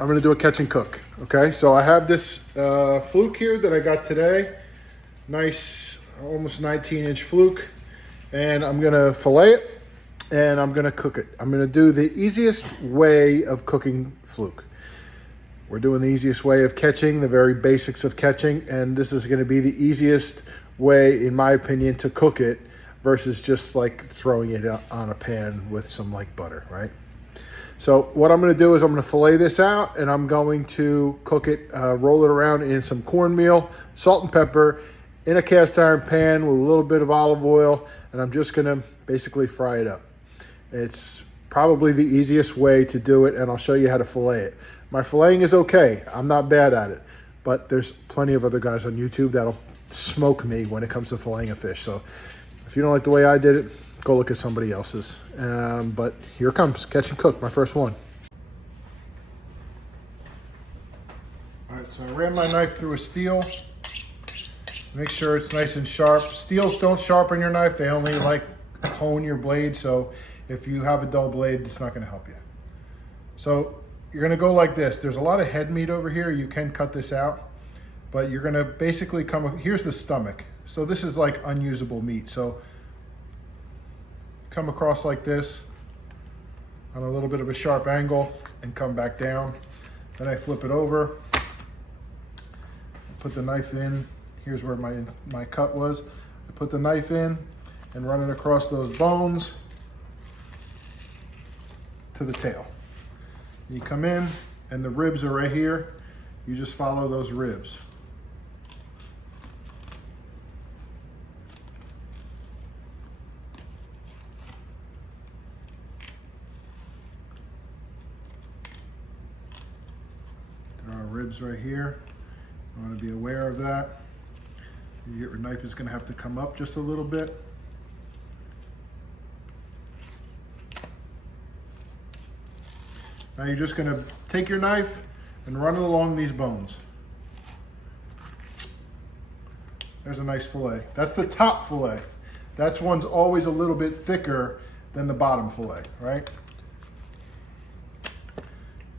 I'm gonna do a catch and cook, okay? So I have this fluke here that I got today. Nice, almost 19-inch fluke. And I'm gonna fillet it and I'm gonna cook it. I'm gonna do the easiest way of cooking fluke. We're doing the easiest way of catching, the very basics of catching, and this is gonna be the easiest way, in my opinion, to cook it versus just like throwing it on a pan with some like butter, right? So what I'm gonna do is I'm gonna fillet this out and I'm going to cook it, roll it around in some cornmeal, salt and pepper, in a cast iron pan with a little bit of olive oil, and I'm just gonna basically fry it up. It's probably the easiest way to do it, and I'll show you how to fillet it. My filleting is okay, I'm not bad at it, but there's plenty of other guys on YouTube that'll smoke me when it comes to filleting a fish. So if you don't like the way I did it, go look at somebody else's. But here it comes, catch and cook, my first one. All right, so I ran my knife through a steel. Make sure it's nice and sharp. Steels don't sharpen your knife, they only like hone your blade. So if you have a dull blade, it's not gonna help you. So you're gonna go like this. There's a lot of head meat over here. You can cut this out, but you're gonna basically here's the stomach. So this is like unusable meat. So come across like this on a little bit of a sharp angle and come back down. Then I flip it over, put the knife in. Here's where my cut was. I put the knife in and run it across those bones to the tail. You come in and the ribs are right here. You just follow those ribs. There are ribs right here. You want to be aware of that. Your knife is going to have to come up just a little bit. Now you're just going to take your knife and run it along these bones. There's a nice fillet. That's the top fillet. That's one's always a little bit thicker than the bottom fillet, right?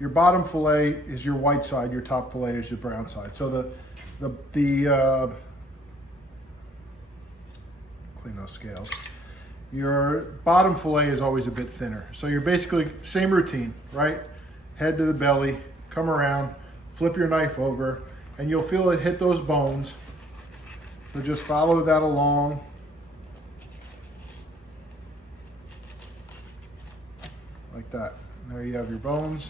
Your bottom fillet is your white side, your top fillet is your brown side. So clean those scales. Your bottom fillet is always a bit thinner. So you're basically, same routine, right? Head to the belly, come around, flip your knife over, and you'll feel it hit those bones. So just follow that along. Like that. There you have your bones.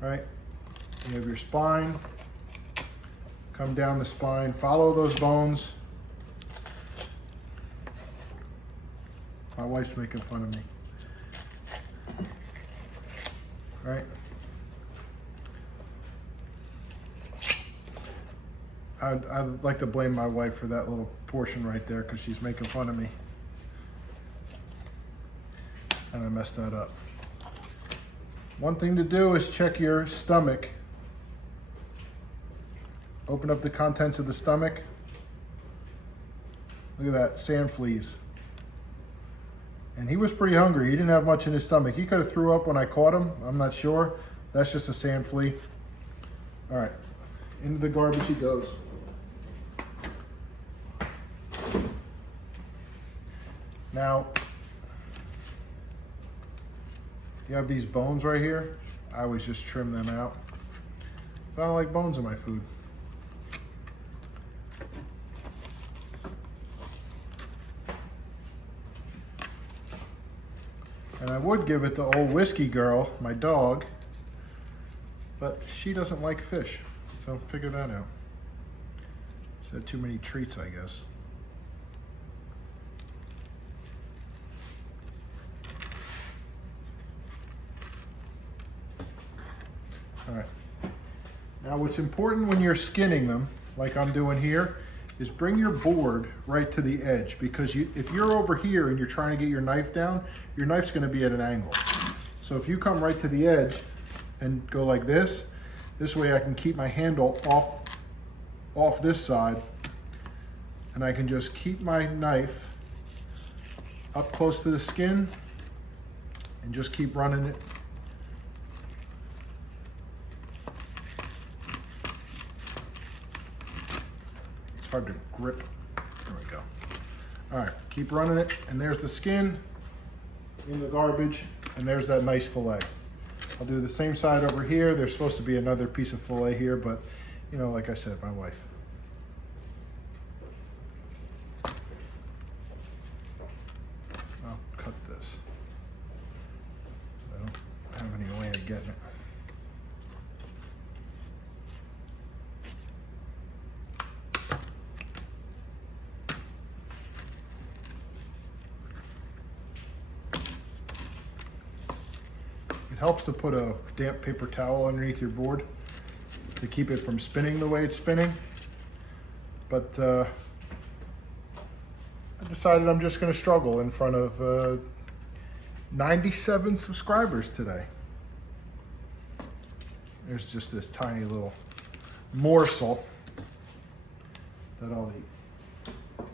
Right? You have your spine. Come down the spine, follow those bones. My wife's making fun of me. Right? I'd like to blame my wife for that little portion right there because she's making fun of me. And I messed that up. One thing to do is check your stomach. Open up the contents of the stomach. Look at that, sand fleas. And he was pretty hungry. He didn't have much in his stomach. He could have threw up when I caught him. I'm not sure. That's just a sand flea. All right, into the garbage he goes. Now, you have these bones right here. I always just trim them out. I don't like bones in my food. And I would give it to old Whiskey Girl, my dog, but she doesn't like fish, so figure that out. She's had too many treats, I guess. All right. Now what's important when you're skinning them, like I'm doing here, is bring your board right to the edge, because if you're over here and you're trying to get your knife down, your knife's gonna be at an angle. So if you come right to the edge and go like this way I can keep my handle off this side, and I can just keep my knife up close to the skin and just keep running it. It's hard to grip. There we go. All right, keep running it, and there's the skin in the garbage, and there's that nice fillet. I'll do the same side over here. There's supposed to be another piece of fillet here, but you know, like I said, my wife. I'll cut this. I don't have any way of getting it. It helps to put a damp paper towel underneath your board to keep it from spinning the way it's spinning. But I decided I'm just going to struggle in front of 97 subscribers today. There's just this tiny little morsel that I'll eat.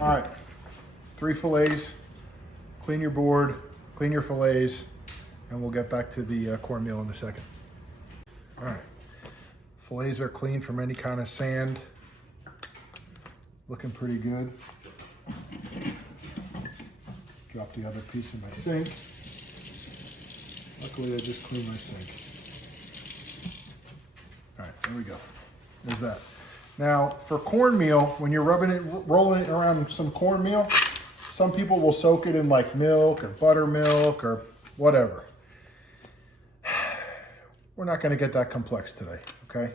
All right, 3 fillets. Clean your board, clean your fillets, and we'll get back to the cornmeal in a second. All right, fillets are clean from any kind of sand. Looking pretty good. Drop the other piece in my sink. Luckily, I just cleaned my sink. All right, there we go. There's that. Now, for cornmeal, when you're rolling it around some cornmeal, some people will soak it in like milk or buttermilk or whatever. We're not going to get that complex today, okay?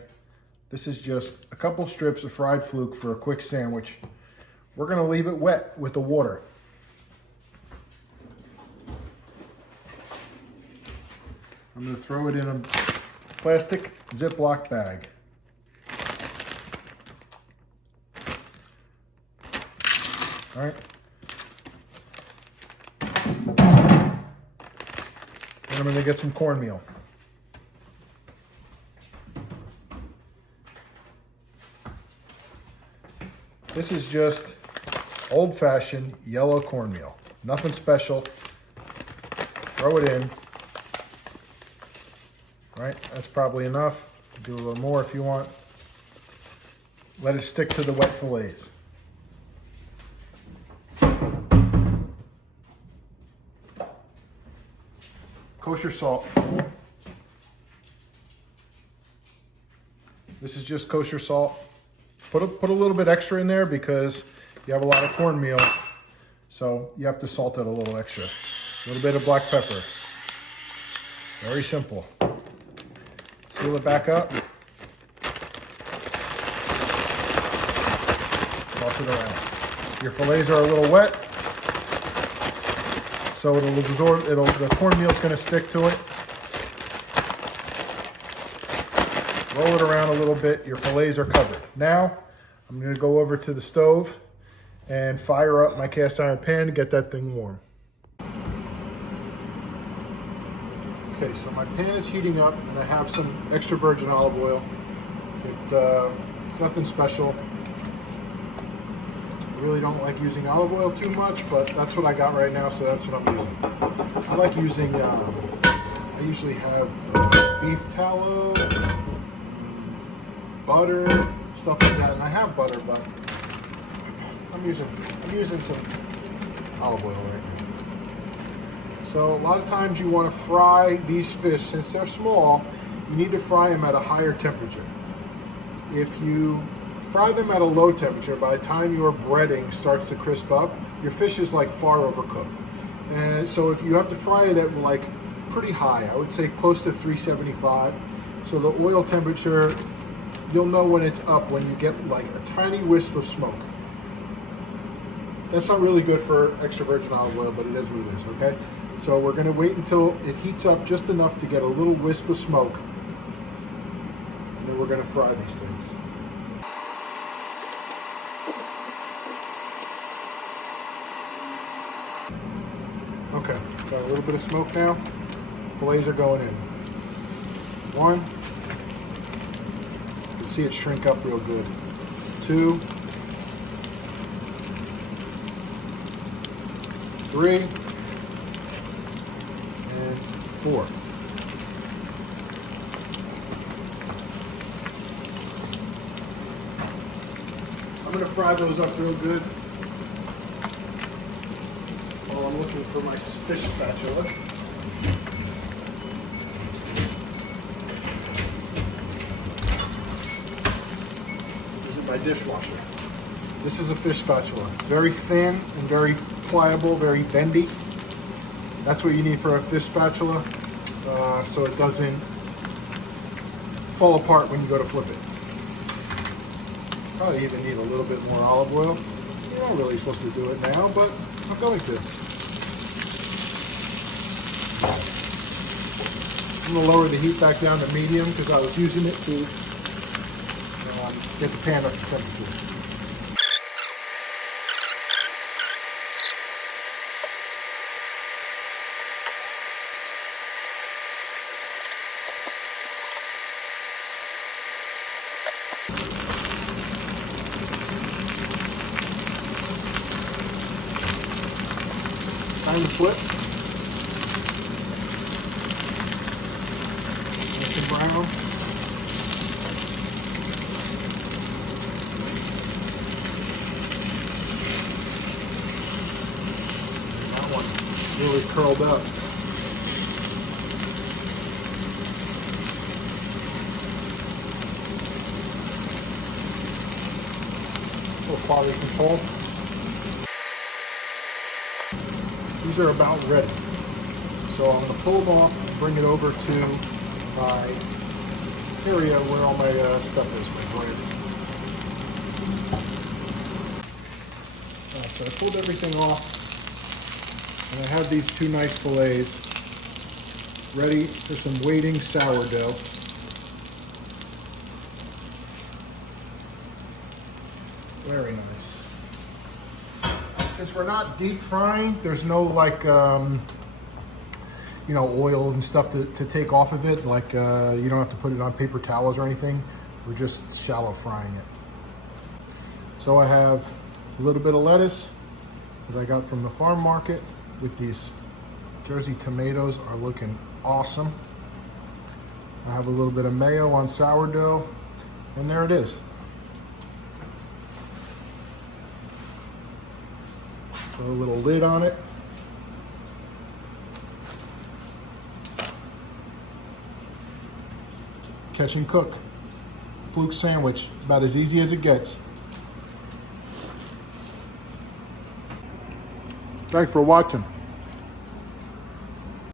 This is just a couple strips of fried fluke for a quick sandwich. We're going to leave it wet with the water. I'm going to throw it in a plastic Ziploc bag. All right. And I'm going to get some cornmeal. This is just old-fashioned yellow cornmeal. Nothing special. Throw it in. All right, that's probably enough. Do a little more if you want. Let it stick to the wet fillets. Kosher salt. This is just kosher salt. Put a little bit extra in there because you have a lot of cornmeal, so you have to salt it a little extra. A little bit of black pepper. Very simple. Seal it back up. Toss it around. Your fillets are a little wet, so it'll absorb. The cornmeal's going to stick to it. Roll it around a little bit. Your fillets are covered. Now, I'm going to go over to the stove and fire up my cast iron pan to get that thing warm. Okay, so my pan is heating up and I have some extra virgin olive oil. It's nothing special. I really don't like using olive oil too much, but that's what I got right now, so that's what I'm using. I like using, I usually have beef tallow, butter, stuff like that, and I have butter, but I'm using some olive oil right now. So a lot of times you want to fry these fish. Since they're small, you need to fry them at a higher temperature. If you fry them at a low temperature, by the time your breading starts to crisp up, your fish is like far overcooked. And so if you have to fry it at like pretty high, I would say close to 375. So the oil temperature, you'll know when it's up when you get like a tiny wisp of smoke. That's not really good for extra virgin olive oil, but it is what it is, okay? So we're gonna wait until it heats up just enough to get a little wisp of smoke, and then we're gonna fry these things. Okay, got a little bit of smoke now. Fillets are going in. 1. You can see it shrink up real good. 2. 3, and 4. I'm going to fry those up real good while I'm looking for my fish spatula. Using my dishwasher. This is a fish spatula. Very thin and very pliable, very bendy. That's what you need for a fish spatula, so it doesn't fall apart when you go to flip it. Probably even need a little bit more olive oil. You're not really supposed to do it now, but I'm going to. I'm going to lower the heat back down to medium because I was using it to get the pan up to temperature. Time to flip. Nice and brown. That one really curled up. A little quality control. These are about ready. So I'm going to pull them off and bring it over to my area where all my stuff is, my bread. Alright, so I pulled everything off and I have these 2 nice fillets ready for some waiting sourdough. Very nice. Since we're not deep frying, there's no like, oil and stuff to take off of it. Like you don't have to put it on paper towels or anything. We're just shallow frying it. So I have a little bit of lettuce that I got from the farm market with these Jersey tomatoes are looking awesome. I have a little bit of mayo on sourdough, and there it is. Put a little lid on it. Catch and cook. Fluke sandwich, about as easy as it gets. Thanks for watching.